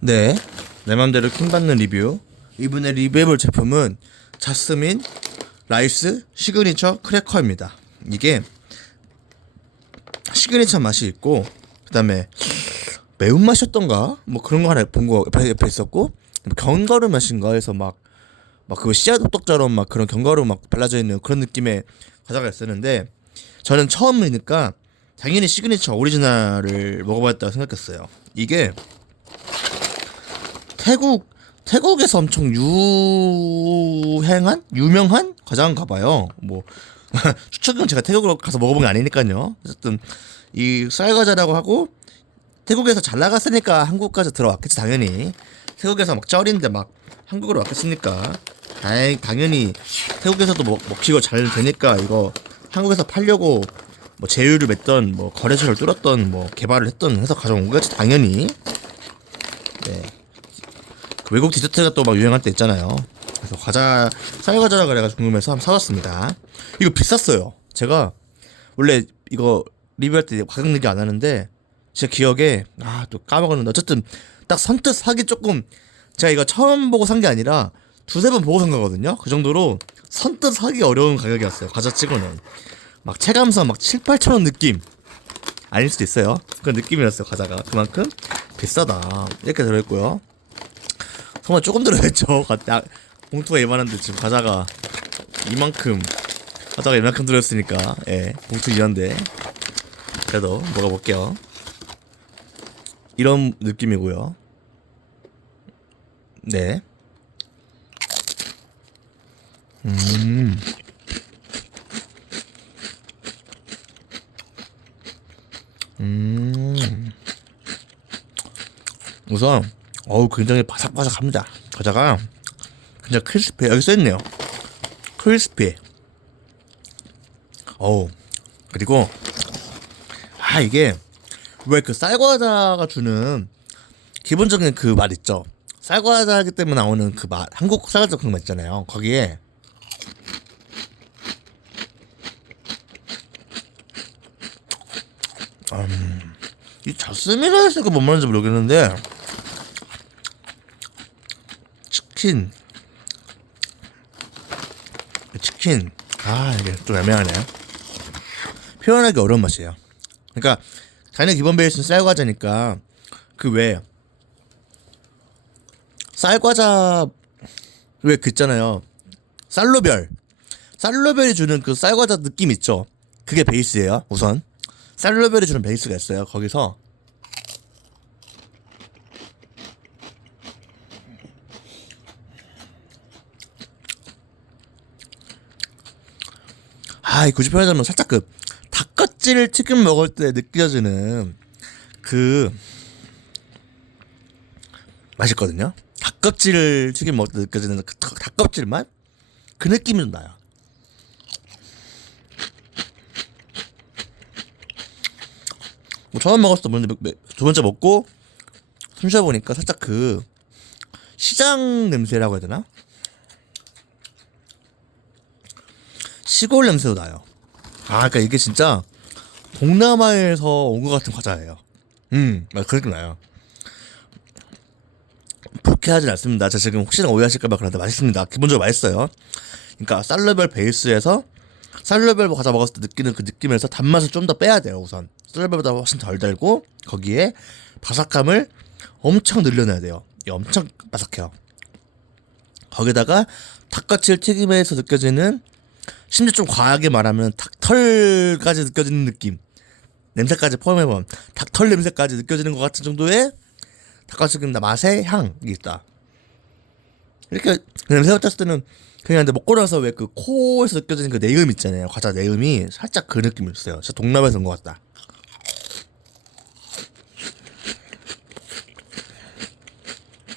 네, 내 맘대로 킹받는 리뷰. 이번에 리뷰해볼 제품은 자스민 라이스 시그니처 크래커입니다. 이게 시그니처 맛이 있고 그 다음에 매운맛이었던가 뭐 그런 거 하나 본 거 옆에, 옆에 있었고 견과류 맛인가 해서 막 막 그 씨앗 호떡처럼 막 그런 견과류 막 발라져 있는 그런 느낌의 과자가 있었는데 저는 처음이니까 당연히 시그니처 오리지널을 먹어봤다고 생각했어요. 이게 태국 태국에서 엄청 유행한 유명한 과자인가 봐요. 뭐 추측은 제가 태국으로 가서 먹어본 게 아니니까요. 어쨌든 이 쌀과자라고 하고 태국에서 잘 나갔으니까 한국까지 들어왔겠지 당연히 태국에서 막 쩔인데 막 한국으로 왔겠습니까? 다행 당연히 태국에서도 먹, 먹히고 잘 되니까 이거 한국에서 팔려고 뭐 제휴를 맺던 뭐 거래처를 뚫었던 뭐 개발을 했던 해서 가져온 거겠지 당연히 네. 그 외국 디저트가 또 막 유행할 때 있잖아요. 그래서 과자 쌀과자라 그래가지고 궁금해서 한번 사왔습니다. 이거 비쌌어요. 제가 원래 이거 리뷰할 때 가격 얘기 안 하는데 제 기억에 아 또 까먹었는데 어쨌든 딱 선뜻 사기 조금 제가 이거 처음 보고 산 게 아니라 두세 번 보고 산 거거든요. 그 정도로 선뜻 사기 어려운 가격이었어요. 과자 치고는 막 체감상 막 7, 8천 원 느낌 아닐 수도 있어요. 그런 느낌이었어요. 과자가 그만큼 비싸다 이렇게 들어있고요. 정말 조금 들어있죠. 가- 야, 봉투가 이만한데 지금 과자가 이만큼 과자가 이만큼 들어있으니까 예 봉투 이한데 그래도 먹어볼게요. 이런 느낌이고요. 네. 음. 음. 우선 어우 굉장히 바삭바삭합니다. 과자가 굉장히 크리스피 여기 써있네요. 크리스피. 어우 그리고 아 이게 왜 그 쌀과자가 주는 기본적인 그맛 있죠. 쌀과자기 때문에 나오는 그 맛, 한국 쌀과자 그런 맛 있잖아요. 거기에 음, 이 자스민을 했으니까 뭔 말인지 모르겠는데 치킨. 치킨. 아 이게 좀 애매하네. 표현하기 어려운 맛이에요. 그러니까 당연히 기본 베이스는 쌀과자니까 그 외에 쌀과자 왜 그 있잖아요. 쌀로별. 쌀로별이 주는 그 쌀과자 느낌 있죠? 그게 베이스예요 우선. 쌀로별이 주는 베이스가 있어요 거기서 아, 이 굳이 표현하자면 살짝 그 닭껍질 튀김 먹을 때 느껴지는 그 맛있거든요. 닭껍질 튀김 먹을 때 느껴지는 그 닭- 닭껍질 맛? 그 느낌이 좀 나요. 뭐 처음 먹었을 때 모르는데 몇- 몇- 두 번째 먹고 숨 쉬어보니까 살짝 그 시장 냄새라고 해야 되나? 시골 냄새도 나요. 아, 그러니까 이게 진짜 동남아에서 온 것 같은 과자예요. 음, 막 그렇게 나요. 불쾌하진 않습니다. 제가 지금 혹시나 오해하실까봐 그런데 맛있습니다. 기본적으로 맛있어요. 그러니까 쌀러별 베이스에서 쌀러별 과자 먹었을 때 느끼는 그 느낌에서 단맛을 좀 더 빼야 돼요. 우선 쌀러별보다 훨씬 덜 달고 거기에 바삭함을 엄청 늘려놔야 돼요. 엄청 바삭해요. 거기다가 닭껍질 튀김에서 느껴지는 심지어 좀 과하게 말하면 닭털까지 느껴지는 느낌. 냄새까지 포함해보면 닭털 냄새까지 느껴지는 것 같은 정도의 닭가슴 맛의 향이 있다. 이렇게 그 냄새 맡았을 때는 그냥 근데 먹고 나서 왜 그 코에서 느껴지는 그 내음 있잖아요. 과자 내음이 살짝 그 느낌이 있어요. 진짜 동남아에서 온 것 같다.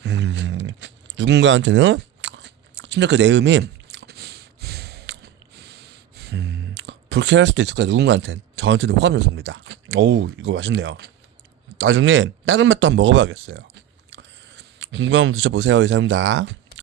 음 누군가한테는 심지어 그 내음이 불쾌할 수도 있을 거야 누군가한텐 저한테는 호감 요소입니다. 어우 이거 맛있네요. 나중에 다른 맛도 한번 먹어봐야겠어요. 궁금하면 드셔보세요 이상입니다